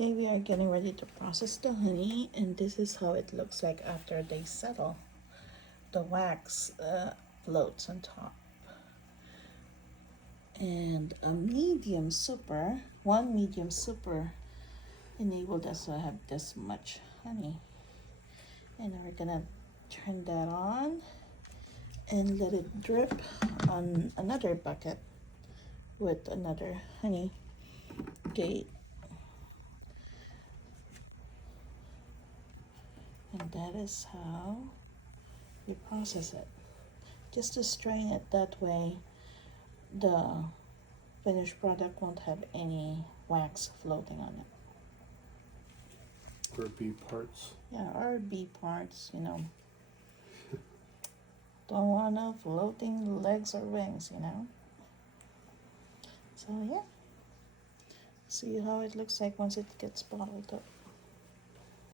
Okay, we are getting ready to process the honey, and this is how it looks like after they settle. The wax floats on top. And a medium super, one medium super enabled us to have this much honey. And we're gonna turn that on and let it drip on another bucket with another honey gate. And that is how you process it. Just to strain it that way, the finished product won't have any wax floating on it. Or B parts. Yeah, or B parts, you know. Don't want no floating legs or wings, you know. So yeah, see how it looks like once it gets bottled up.